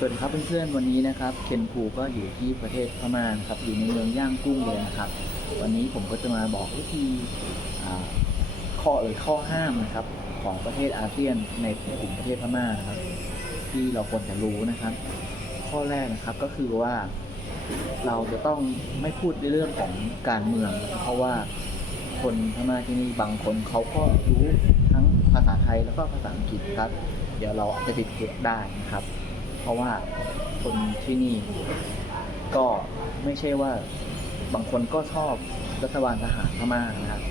สวัสดีครับเพื่อนๆวันนี้นะครับเคนภูก็อยู่ที่ประเทศพม่าครับอยู่ในเมืองย่างกุ้งเลยนะครับ วันนี้ผมก็จะมาบอกวิธีข้อเอ่ยข้อห้ามนะครับ ของประเทศอาเซียนในกลุ่มประเทศพม่านะครับ ที่เราควรจะรู้นะครับ ข้อแรกนะครับก็คือว่าเราจะต้องไม่พูดในเรื่องของการเมือง เพราะว่าคนพม่าที่นี่บางคนเขาก็รู้ทั้งภาษาไทยแล้วก็ภาษาอังกฤษครับ เดี๋ยวเราอาจจะติดเกตได้นะครับ ราะว่าคนที่นี่ก็ไม่ใช่ว่าบางคนก็ชอบรัฐบาลทหารพม่านะครับ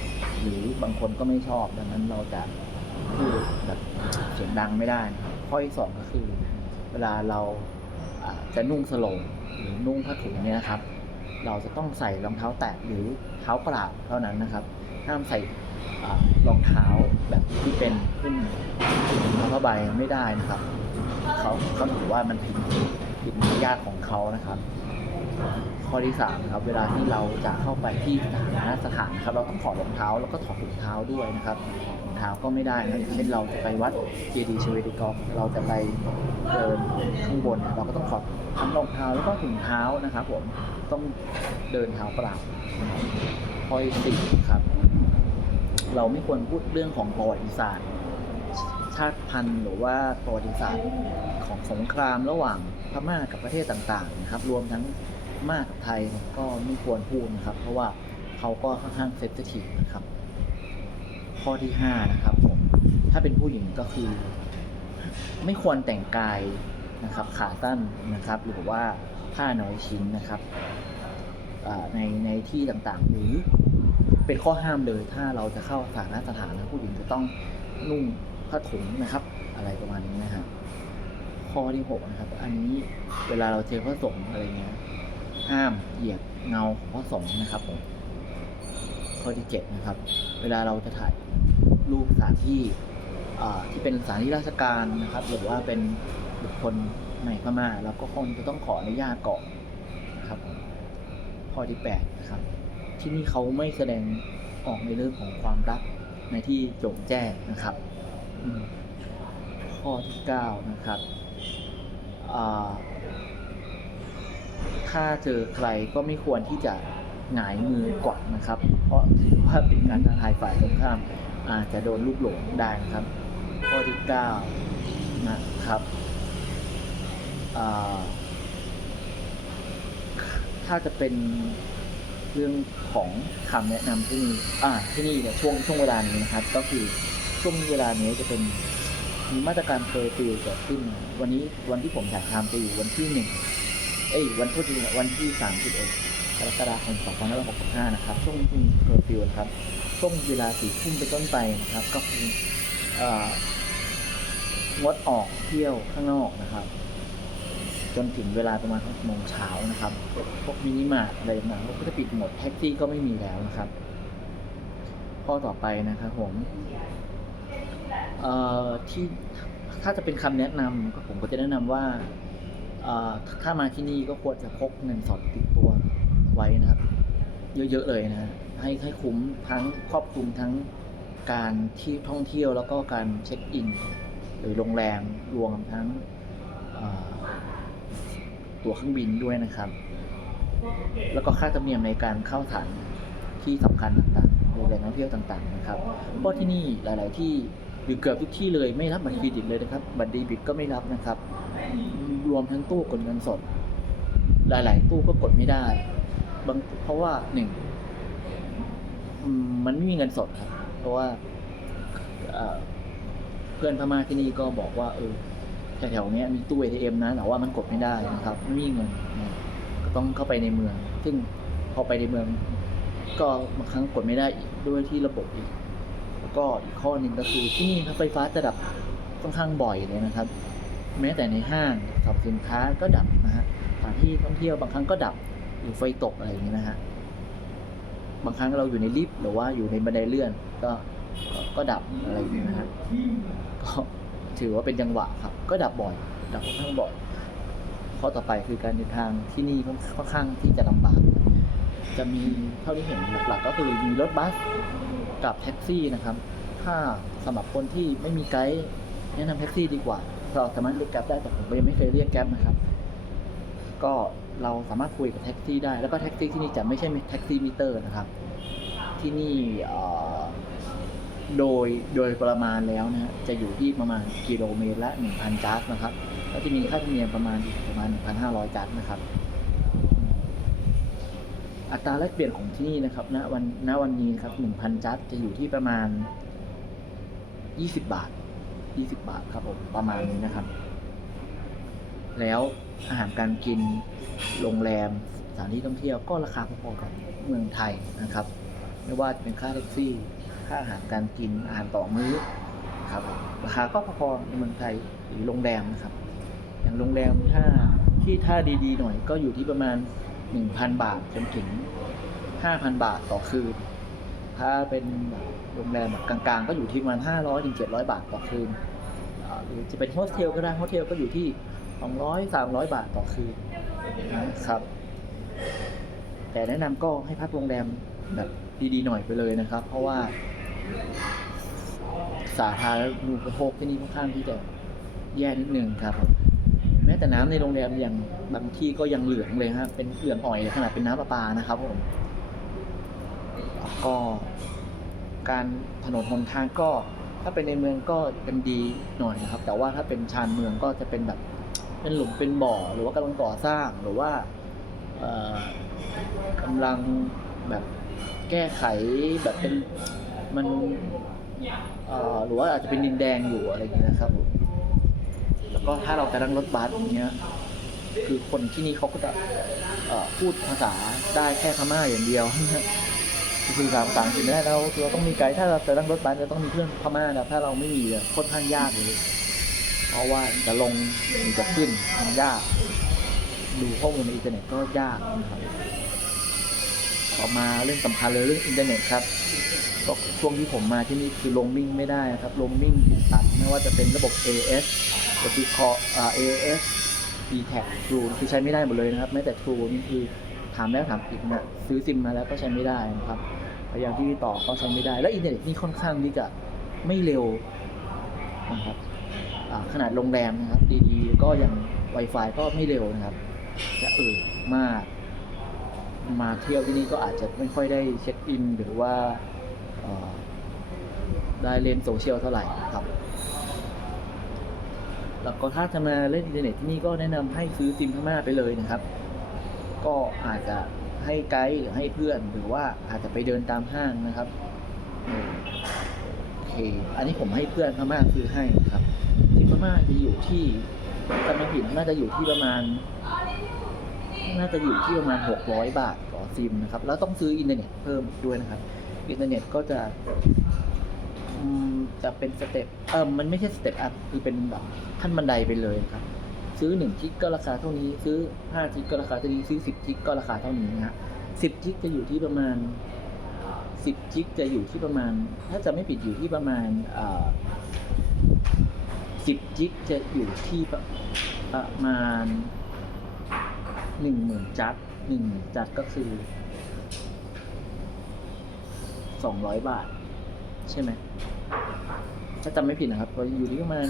หรือบางคนก็ไม่ชอบดังนั้นเราจะพูดแบบเสียงดังไม่ได้นะครับข้อที่สองก็คือ เวลาเราอ่าจะนุ่งสโลงหรือนุ่งผ้าถุงเนี่ยนะครับ เราจะต้องใส่รองเท้าแตะหรือเท้าเปล่าเท่านั้นนะครับ ห้ามใส่อารองเท้าแบบที่เป็นขึ้นเท้าผ้าใบไม่ได้นะครับ เขาเขาถือว่ามันผิดผิดมารยาทของเขานะครับ ข้อที่สามนะครับ เวลาที่เราจะเข้าไปที่สถานสถานนะครับ เราต้องถอดรองเท้าแล้วก็ถอดถุงเท้าด้วยนะครับรองเท้าก็ไม่ได้นะอย่างเช่นเราจะไปวัดเจดีย์ชเวดิกอฟเราจะไปเดินข้างบน เราก็ต้องถอดทั้งรองเท้าแล้วก็ถุงเท้านะครับ ผมต้องเดินเท้าเปล่าข้อที่สี่ครับ เราไม่ควรพูดเรื่องของประวัติศาสตร์ ชาติพันธุ์หรือว่าประวัติศาสตร์ของสงครามระหว่างพม่ากับประเทศต่างๆนะครับ รวมทั้งมากับไทยก็ไม่ควรพูดนะครับ เพราะว่าเขาก็ค่อนข้างเซนซิทีฟนะครับ ข้อที่ห้านะครับผมถ้าเป็นผู้หญิงก็คือ ไม่ควรแต่งกายนะครับ ขาสั้นนะครับ หรือว่าผ้าน้อยชิ้นนะครับในในที่ต่างๆหรือเป็นข้อห้ามเลยถ้าเราจะเข้าสถานสถานนะผู้หญิงจะต้องนุ่ง ผ้าถุงนะครับ อะไรประมาณนี้นะฮะข้อที่หกนะครับ อันนี้เวลาเราเจอพระสงฆ์อะไรเงี้ยห้ามเหยียบเงาของพระสงฆ์นะครับผมข้อที่เจ็ดนะครับ เวลาเราจะถ่ายรูปสถานที่ที่เป็นสถานที่ราชการนะครับ หรือว่าเป็นบุคคลในพม่าเราก็คงจะต้องขออนุญาตก่อนนะครับข้อที่แปดนะครับ ที่นี่เขาไม่แสดงออกในเรื่องของความรักในที่โจงแจ้งนะครับ ข้อที่เก้านะครับถ้าเจอใครก็ไม่ควรที่จะหงายมือกวักนะครับ เพราะถือว่าเป็นการท้าทายฝ่ายตรงข้าม อาจจะโดนลูกหลงได้นะครับ ข้อที่เก้านะครับถ้าจะเป็นเรื่องของคำแนะนำที่นี่ที่นี่เนี่ยช่วงช่วงเวลานี้นะครับ ก็คือ ช่วงเวลานี้จะเป็นมีมาตรการเคอร์ฟิวเกิดขึ้น วันนี้วันที่ผมถ่ายทำจะอยู่วันที่หนึ่งเอ้ยวันพุธวันที่สามสิบเอ็ดกรกฎาคมสองพันห้าร้อยหกสิบห้านะครับ ช่วงนี้มีเคอร์ฟิวครับ ช่วงเวลาสี่ทุ่มเป็นต้นไปนะครับ ก็คืองดออกเที่ยวข้างนอกนะครับ จนถึงเวลาประมาณหกโมงเช้านะครับ พวกมินิมาร์ทอะไรต่างๆก็จะปิดหมดแท็กซี่ก็ไม่มีแล้วนะครับ ข้อต่อไปนะครับผม เอ่อที่ถ้าจะเป็นคำแนะนำก็ผมก็จะแนะนำว่าเอ่อถ้ามาที่นี่ก็ควรจะพกเงินสดติดตัวไว้นะครับ เยอะๆเลยนะฮะให้ให้คุ้มทั้งครอบคลุมทั้งการที่ท่องเที่ยวแล้วก็การเช็คอิน หรือโรงแรมรวมทั้งเอ่อตั๋วเครื่องบินด้วยนะครับ แล้วก็ค่าธรรมเนียมในการเข้าสถานที่สำคัญต่างๆหรือแหล่งท่องเที่ยวต่างๆนะครับ เพราะที่นี่หลาย ๆ ที่ หรือเกือบทุกที่เลยไม่รับบัตรเครดิตเลยนะครับ บัตรเดบิตก็ไม่รับนะครับ รวมทั้งตู้กดเงินสด หลาย ๆ ตู้ก็กดไม่ได้บางเพราะว่าหนึ่งมันไม่มีเงินสดครับ เพราะว่าเพื่อนพม่าที่นี่ก็บอกว่า เออแถวๆเนี้ยมีตู้ ATM นะแต่ว่ามันกดไม่ได้นะครับไม่มีเงินก็ต้องเข้าไปในเมือง ซึ่งพอไปในเมือง ก็บางครั้งกดไม่ได้อีกด้วยที่ระบบอีก ก็อีกข้อหนึ่งก็คือที่นี่รับไฟฟ้าจะดับค่อนข้างบ่อยเลยนะครับ แม้แต่ในห้างสรรพสินค้าก็ดับนะฮะสถานที่ท่องเที่ยวบางครั้งก็ดับหรือไฟตกอะไรอย่างนี้นะฮะบางครั้งเราอยู่ในลิฟต์หรือว่าอยู่ในบันไดเลื่อนก็ก็ก็ดับอะไรอย่างนี้นะฮะก็ถือว่าเป็นจังหวะครับ ก็ดับบ่อย ดับค่อนข้างบ่อย ข้อต่อไปคือการเดินทางที่นี่ค่อนข้างที่จะลำบาก จะมีเท่าที่เห็นหลักๆก็คือมีรถบัส กับแท็กซี่นะครับ ถ้าสำหรับคนที่ไม่มีไกด์แนะนำแท็กซี่ดีกว่า เราสามารถเรียกแก๊ปได้แต่ผมยังไม่เคยเรียกแก๊ปนะครับ ก็เราสามารถคุยกับแท็กซี่ได้ แล้วก็แท็กซี่ที่นี่จะไม่ใช่แท็กซี่มิเตอร์นะครับ ที่นี่โดยโดยประมาณแล้วนะฮะจะอยู่ที่ประมาณกิโลเมตรละ 1,000จัสนะครับแล้วจะมีค่าธรรมเนียมประมาณประมาณ 1,500จัสนะครับ อัตราแลกเปลี่ยนของที่นี่นะครับณวันณวันนี้นครับ1,000จัดจะอยู่ที่ประมาณ20บาท20บาทครับผมประมาณนี้นะครับ แล้วอาหารการกินโรงแรมสถานที่ท่องเที่ยวก็ราคาพอๆกับเมืองไทยนะครับ ไม่ว่าจะเป็นค่าแท็กซี่ ค่าอาหารการกินอาหารต่อมื้อครับราคาก็พอๆในเมืองไทยหรือโรงแรมนะครับ อย่างโรงแรมถ้าที่ถ้าดีๆหน่อยก็อยู่ที่ประมาณ 1,000 บาทจนถึง 5,000 บาทต่อคืน ถ้าเป็นโรงแรมแบบกลางๆ ก็อยู่ที่ประมาณ500ถึง700 บาทต่อคืนหรือจะเป็นโฮสเทลก็ได้โฮสเทลก็อยู่ที่ 200 300 บาทต่อคืนนะครับ แต่แนะนำก็ให้พักโรงแรมแบบดีๆหน่อยไปเลยนะครับ เพราะว่า สาธารณูปโภคที่นี่ค่อนข้างที่จะแย่นิดนึงครับ แต่น้ำในโรงแรมอย่างบางที่ก็ยังเหลืองเลยครับเป็นเหลืองอ่อยขนาดเป็นน้ำประปานะครับผมก็การถนนหนทางก็ ถ้าเป็นในเมืองก็เป็นดีหน่อยนะครับ แต่ว่าถ้าเป็นชานเมืองก็จะเป็นแบบเป็นหลุมเป็นบ่อหรือว่ากำลังก่อสร้างหรือว่ากำลังแบบแก้ไขแบบเป็นมันหรือว่าอาจจะเป็นดินแดงอยู่อะไรอย่างเงี้ยนะครับผม ก็ถ้าเราจะนั่งรถบัสอย่างเงี้ยคือคนที่นี่เขาก็จะพูดภาษาได้แค่พม่าอย่างเดียวคือสามภาษาอังกฤษไม่ได้เราเราต้องมีไกด์ถ้าเราจะนั่งรถบัสเราต้องมีเพื่อนพม่านะถ้าเราไม่มีเนี่ยค่อนข้างยากเลยเพราะว่าจะลงหรือจะขึ้นมันยาก ดูข้อมูลในอินเทอร์เน็ตก็ยากนะครับต่อมาเรื่องสำคัญเลยเรื่องอินเทอร์เน็ตครับก็ช่วงที่ผมมาที่นี่คือลงมิ่งไม่ได้นะครับลงมิ่งถูกตัดไม่ว่าจะเป็นระบบ AS ก็คือ call อ่า AS d t a c True คือใช้ไม่ได้หมดเลยนะครับแม้แต่ True นี่คือถามแล้วถามอีกนะซื้อซิมมาแล้วก็ใช้ไม่ได้นะครับพยายามที่ต่อก็ใช้ไม่ได้ และอินเทอร์เน็ตนี่ค่อนข้างที่จะไม่เร็วนะครับขนาดโรงแรมนะครับดีๆก็ยัง Wi-Fi ก็ไม่เร็วนะครับจะเออมาก มาเที่ยวที่นี่ก็อาจจะไม่ค่อยได้เช็คอิน หรือว่าได้เล่นโซเชียลเท่าไหร่ครับ แล้วก็ถ้าจะมาเล่นอินเทอร์เน็ตที่นี่ก็แนะนำให้ซื้อซิมพม่าไปเลยนะครับ ก็อาจจะให้ไกด์หรือให้เพื่อน หรือว่าอาจจะไปเดินตามห้างนะครับโอเค อันนี้ผมให้เพื่อนพม่าซื้อให้นะครับซิมพม่าจะอยู่ที่จำไม่ผิดน่าจะอยู่ที่ประมาณ น่าจะอยู่ที่ประมาณ 600 บาทต่อซิมนะครับ แล้วต้องซื้ออินเทอร์เน็ตเพิ่มด้วยนะครับ อินเทอร์เน็ตก็จะ อืมจะเป็นสเต็ปเออมันไม่ใช่สเต็ปอัพคือเป็นแบบขั้นบันไดไปเลยครับ ซื้อ1จิกก็ราคาเท่านี้ ซื้อ5จิกก็ราคาเท่านี้ซื้อ10จิกก็ราคาเท่านี้นะฮะ10จิกจะอยู่ที่ประมาณ10จิกจะอยู่ที่ประมาณ ถ้าจะไม่ผิดอยู่ที่ประมาณอ่า10จิกจะอยู่ที่ประประมาณหนึ่งหมื่นจัดหนึ่งจัดก็คือสองร้อยบาท ใช่ไหมถ้าจำไม่ผิดนะครับก็อยู่ที่ประมาณ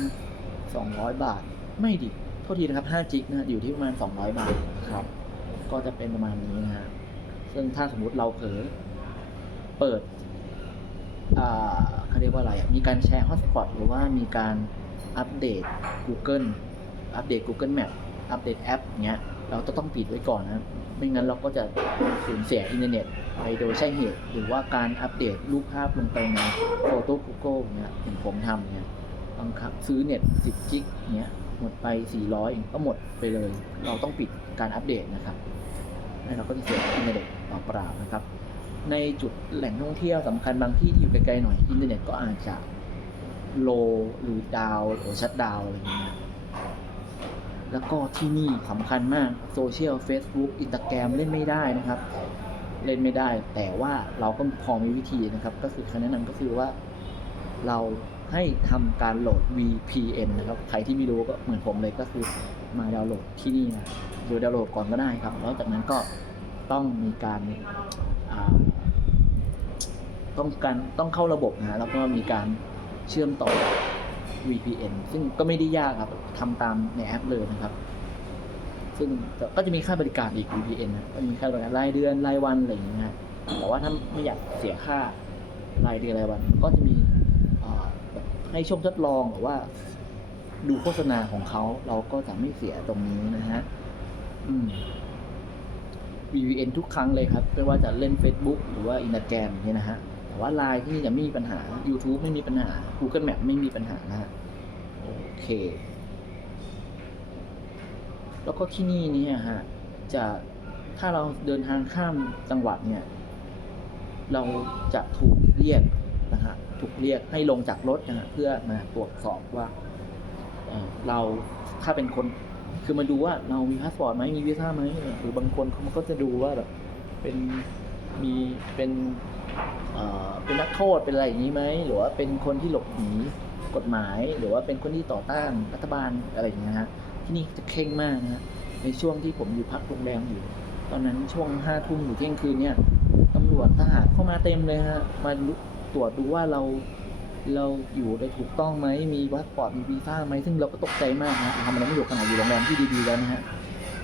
สองร้อยบาท ไม่ดิโทษทีนะครับห้าจิกนะฮะอยู่ที่ประมาณสองร้อยบาทครับ ก็จะเป็นประมาณนี้นะฮะซึ่งถ้าสมมุติเราเผลอเปิดอ่าเขาเรียกว่าอะไรอะมีการแชร์ฮอตสปอตหรือว่ามีการอัปเดต Google อัปเดต Google Map อัปเดตแอปอย่างเงี้ย เราจะต้องปิดไว้ก่อนนะไม่งั้นเราก็จะสูญเสียอินเทอร์เน็ตไปโดยใช่เหตุ หรือว่าการอัปเดตรูปภาพลงไปในโฟโต้ Google เนี่ยอย่างผมทำเนี่ยบางครั้งซื้อเน็ต 10 กิกเนี้ยหมดไป 400เองก็หมดไปเลย เราต้องปิดการอัปเดตนะครับแล้วเราก็จะเสียอินเทอร์เน็ตเปล่าๆนะครับ ในจุดแหล่งท่องเที่ยวสำคัญบางที่ที่อยู่ไกลๆหน่อยอินเทอร์เน็ตก็อาจจะโลหรือดาวหรือชัดดาวอะไรอย่างเงี้ย แล้วก็ที่นี่สำคัญมากโซเชียล Facebook อิน a g แกรมเล่นไม่ได้นะครับ เล่นไม่ได้ แต่ว่าเราก็พอมีวิธีนะครับ ก็คือคำแนะนำก็คือว่าเราให้ทำการโหลด VPN นะครับ ใครที่ไม่รู้ก็เหมือนผมเลยก็คือมาดาวน์โหลดที่นี่นะเดี๋ยวดาวน์โหลดก่อนก็ได้ครับ แล้วจากนั้นก็ต้องมีการต้องการต้องเข้าระบบนะแล้วก็มีการเชื่อมต่อ VPN ซึ่งก็ไม่ได้ยากครับทำตามในแอปเลยนะครับ ซึ่งก็จะมีค่าบริการอีก VPN นะก็มีค่าบริการรายเดือนรายวันอะไรอย่างเงี้ยนะแต่ว่าถ้าไม่อยากเสียค่ารายเดือนรายวัน ก็จะมีให้ช่วงทดลองหรือว่า ดูโฆษณาของเขาเราก็จะไม่เสียตรงนี้นะฮะอืม VPN ทุกครั้งเลยครับไม่ว่าจะเล่น Facebook หรือว่า Instagram เนี่ยนะฮะ ว่า Line ที่นี่จะไม่มีปัญหา YouTube ไม่มีปัญหา Google Map ไม่มีปัญหานะฮะโอเค แล้วก็ที่นี่นี่ฮะ จะถ้าเราเดินทางข้ามจังหวัดเนี่ย เราจะถูกเรียกนะฮะ ถูกเรียกให้ลงจากรถนะฮะ เพื่อมาตรวจสอบว่าเราถ้าเป็นคนคือมาดูว่าเรามีพาสปอร์ตไหมมีวีซ่าไหมหรือบางคนเขาก็จะดูว่าแบบเป็นมีเป็น เป็นนักโทษเป็นอะไรอย่างนี้ไหมหรือว่าเป็นคนที่หลบหนีกฎหมาย หรือว่าเป็นคนที่ต่อต้านรัฐบาลอะไรอย่างเงี้ยฮะที่นี่จะเคร่งมากนะฮะในช่วงที่ผมอยู่พักโรงแรมอยู่ ตอนนั้นช่วงห้าทุ่มหรือเที่ยงคืนเนี่ยตำรวจทหารเข้ามาเต็มเลยฮะมาตรวจดูว่าเราเราอยู่ได้ถูกต้องไหมมีพาสปอร์ตมีวีซ่าไหมซึ่งเราก็ตกใจมากนะทำอะไรไม่ถูกขนาดอยู่โรงแรมที่ดีๆแล้วนะฮะ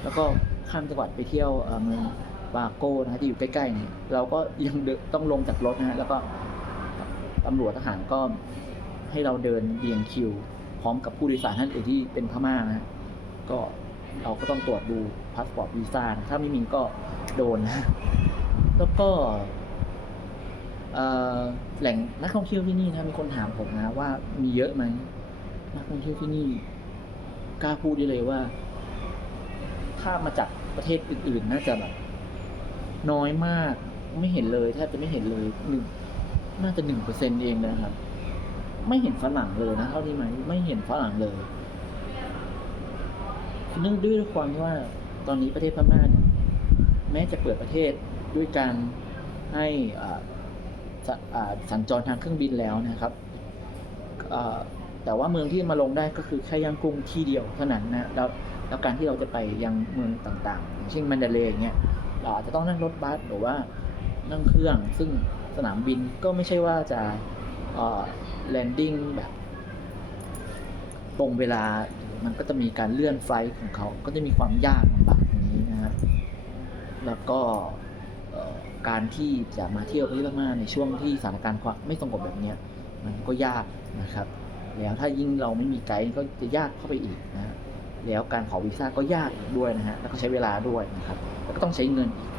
แล้วก็ข้ามจังหวัดไปเที่ยวเมือง บาโก้นะฮะที่อยู่ใกล้ๆเนี่ยเราก็ยังต้องลงจากรถนะฮะแล้วก็ตำรวจทหารก็ให้เราเดินเรียงคิว พร้อมกับผู้โดยสารท่านอื่นที่เป็นพม่านะก็เราก็ต้องตรวจดูพาสปอร์ตวีซ่าถ้าไม่มีก็โดนนะแล้วก็แหล่งนักท่องเที่ยวที่นี่นะมีคนถามผมนะว่ามีเยอะไหมนักท่องเที่ยวที่นี่กล้าพูดได้เลยว่า ถ้ามาจากประเทศอื่นๆ น่าจะแบบ น้อยมาก ไม่เห็นเลยแทบจะไม่เห็นเลยหนึ่งน่าจะหนึ่งเปอร์เซ็นเองนะครับ ไม่เห็นฝรั่งเลยนะเท่าที่ไหมไม่เห็นฝรั่งเลยเนื่องด้วยความที่ว่าตอนนี้ประเทศพม่าเนี่ยแม้จะเปิดประเทศด้วยการให้สัญจรทางเครื่องบินแล้วนะครับแต่ว่าเมืองที่มาลงได้ก็คือแค่ย่างกุ้งที่เดียวเท่านั้นนะแล้วแล้วการที่เราจะไปยังเมืองต่างๆอย่างเช่นมันเดเลย์อย่างเงี้ย เราอาจจะต้องนั่งรถบัสหรือว่านั่งเครื่อง ซึ่งสนามบินก็ไม่ใช่ว่าจะแลนดิ้งแบบตรงเวลา มันก็จะมีการเลื่อนไฟล์ของเขา ก็จะมีความยากลำบากอย่างนี้นะฮะ แล้วก็การที่จะมาเที่ยวประเทศพม่าในช่วงที่สถานการณ์ความไม่สงบแบบนี้มันก็ยากนะครับ แล้วถ้ายิ่งเราไม่มีไกด์ก็จะยากเข้าไปอีกนะฮะ แล้วการขอวีซ่าก็ยากอีกด้วยนะฮะแล้วก็ใช้เวลาด้วยนะครับแล้วก็ต้องใช้เงินอีก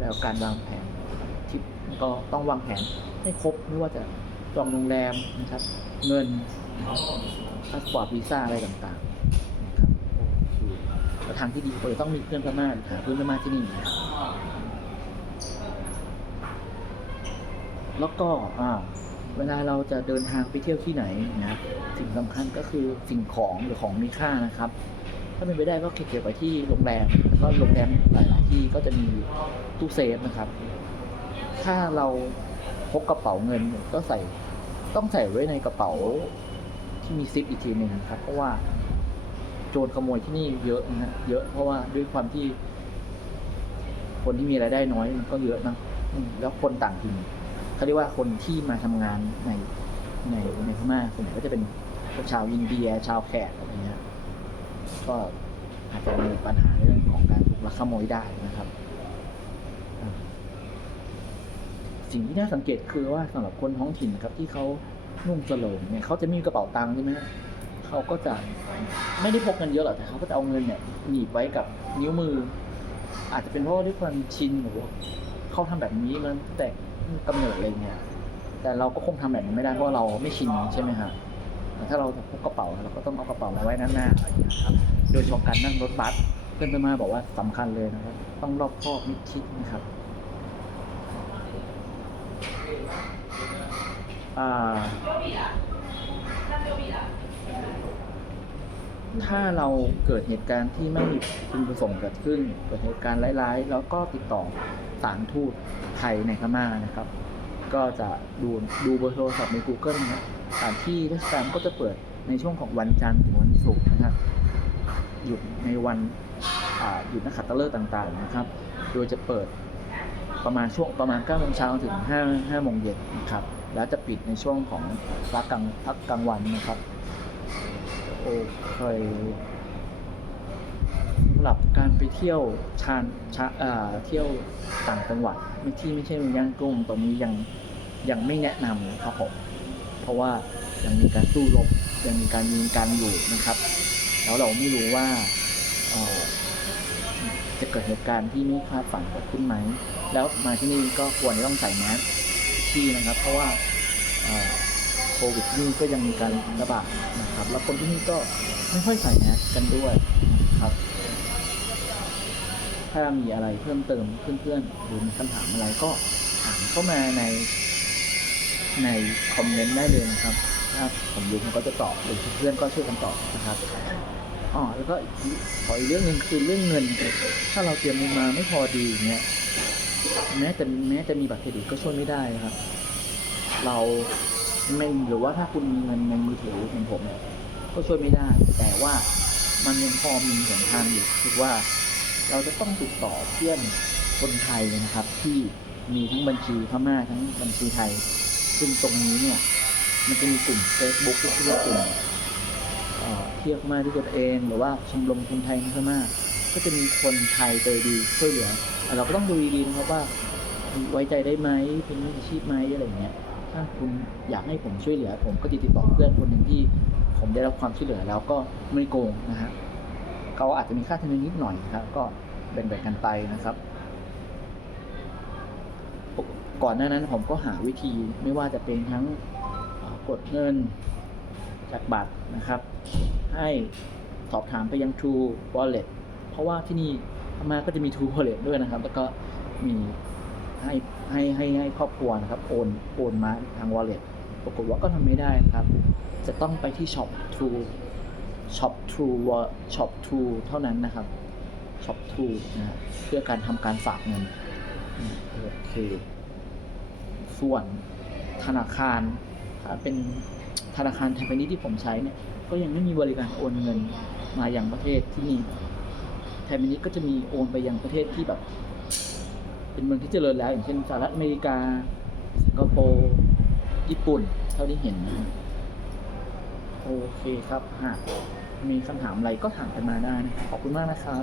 แล้วการวางแผนทริปก็ต้องวางแผนให้ครบไม่ว่าจะจองโรงแรมนะครับ เงินพาสปอร์ตวีซ่าอะไรต่างๆนะครับแล้วทางที่ดีควรจะต้องมีเพื่อนพม่าหรือหาเพื่อนพม่าที่นี่นะครับแล้วก็อ่า เวลาเราจะเดินทางไปเที่ยวที่ไหนนะสิ่งสำคัญก็คือสิ่งของหรือของมีค่านะครับ ถ้าเป็นไปได้ก็เก็บไว้ที่โรงแรมแล้วก็โรงแรมหลายๆที่ก็จะมีตู้เซฟนะครับ ถ้าเราพกกระเป๋าเงินก็ใส่ต้องใส่ไว้ในกระเป๋าที่มีซิปอีกทีหนึ่งนะครับ เพราะว่าโจรขโมยที่นี่เยอะนะเยอะเพราะว่าด้วยความที่คนที่มีรายได้น้อยมันก็เยอะนะแล้วคนต่างถิ่น เขาเรียกว่าคนที่มาทำงานในในในพม่าส่วนใหญ่ก็จะเป็นพวกชาวอินเดีย ชาวแขกอะไรเงี้ยก็อาจจะมีปัญหาเรื่องของการถูกลักขโมยได้นะครับ สิ่งที่น่าสังเกตคือว่าสำหรับคนท้องถิ่นครับที่เขานุ่งสโลงเนี่ยเขาจะมีกระเป๋าตังค์ใช่ไหมเขาก็จะไม่ได้พกเงินเยอะหรอกแต่เขาก็จะเอาเงินเนี่ยหนีบไว้กับนิ้วมือ อาจจะเป็นเพราะว่าด้วยความชินหรือเขาทำแบบนี้มันแต่ กำเนิดอะไรเงี้ยแต่เราก็คงทำแบบนี้ไม่ได้เพราะเราไม่ชินใช่ไหมครับแต่ถ้าเราพกกระเป๋าเราก็ต้องเอากระเป๋ามาไว้ด้านหน้าอะไรอย่างเงี้ยครับโดยเฉพาะการนั่งรถบัสเพื่อนๆมาบอกว่าสำคัญเลยนะครับ ต้องรอบคอบมิดชิดนะครับถ้าเราเกิดเหตุการณ์ที่ไม่พึงประสงค์เกิดขึ้น เกิดเหตุการณ์ร้ายๆ แล้วก็ติดต่อสารทูต ทยในพม่านะครับ ก็จะดูดูเบอร์โทรศัพท์ใน Google นะสถานที่ราชการก็จะเปิดในช่วงของวันจันทร์ถึงวันศุกร์นะครับหยุดในวันอ่หยุดนักขัตฤกษ์ต่างๆนะครับ โดยจะเปิดประมาณช่วงประมาณ9โมงเช้าถึง5 5โมงเย็นนะครับ แล้วจะปิดในช่วงของพักกลางพักกลางวันนะครับ โอเคสำหรับการไปเที่ยวชานชาอ่าเที่ยวต่างจังหวัด ที่ไม่ใช่มือย่างกุ้งตอนนี้ยังยังไม่แนะนำนะครับผมเพราะว่ายังมีการสู้รบยังมีการยิงกันอยู่นะครับ แล้วเราไม่รู้ว่าจะเกิดเหตุการณ์ที่ไม่คาดฝันเกิดขึ้นไหม แล้วมาที่นี่ก็ควรต้องใส่แมสที่นะครับ เพราะว่าโควิดนี่ก็ยังมีการระบาดนะครับ แล้วคนที่นี่ก็ไม่ค่อยใส่แมสกันด้วยนะครับ ถ้ามีอะไรเพิ่มเติมเพื่อนๆหรือมีคำถามอะไรก็ถามเข้ามาในในคอมเมนต์ได้เลยนะครับ ถ้าผมรู้ผมก็จะตอบหรือเพื่อนก็ช่วยกันตอบนะครับอ๋อแล้วก็ขออีกเรื่องหนึ่งคือเรื่องเงิน ถ้าเราเตรียมเงินมาไม่พอดีอย่างเงี้ยแม้แต่แม้จะมีบัตรเครดิตก็ช่วยไม่ได้นะครับ เราไม่หรือว่าถ้าคุณมีเงินในมือถือเหมือนผมเนี่ยก็ช่วยไม่ได้ แต่ว่ามันยังพอมีหนทางอยู่คือว่า เราจะต้องติดต่อเพื่อนคนไทยนะครับ ที่มีทั้งบัญชีพม่าทั้งบัญชีไทย ซึ่งตรงนี้เนี่ยมันจะมีกลุ่ม Facebook ที่ชื่อว่ากลุ่มเที่ยวมาที่ตัวเองหรือว่าชมรมคนไทยในพม่าก็จะมีคนไทยใจดีช่วยเหลือเราก็ต้องดูดีๆนะครับว่าไว้ใจได้ไหมเป็นมืออาชีพไหมอะไรเงี้ยถ้าคุณอยากให้ผมช่วยเหลือ ผมก็ติดต่อเพื่อนคนหนึ่งที่ผมได้รับความช่วยเหลือแล้วก็ไม่โกงนะฮะ เขาอาจจะมีค่าธรรมเนียมนิดหน่อยนะครับ ก็แบ่งๆกันไปนะครับก่อนหน้านั้นผมก็หาวิธีไม่ว่าจะเป็นทั้งกดเงินจากบัตรนะครับ ให้สอบถามไปยัง True Wallet เพราะว่าที่นี่มาก็จะมี True Wallet ด้วยนะครับ แล้วก็มีให้ให้ให้ให้ครอบครัวนะครับ โอนโอนมาทาง Wallet ปรากฏว่าก็ทำไม่ได้นะครับ จะต้องไปที่ช็อป True ช็อป True ช็อป True เท่านั้นนะครับช็อป True นะเพื่อการทำการฝากเงินโอเค ส่วนธนาคารถ้าเป็นธนาคารไทยพาณิชย์ที่ผมใช้เนี่ยก็ยังไม่มีบริการโอนเงินมาอย่างประเทศที่นี่ไทยพาณิชย์ก็จะมีโอนไปยังประเทศที่แบบ เป็นเมืองที่เจริญแล้ว อย่างเช่นสหรัฐอเมริกาสิงคโปร์ญี่ปุ่น เท่าที่เห็น โอเคครับหาก มีคำถามอะไรก็ถามกันมาได้นะขอบคุณมากนะครับ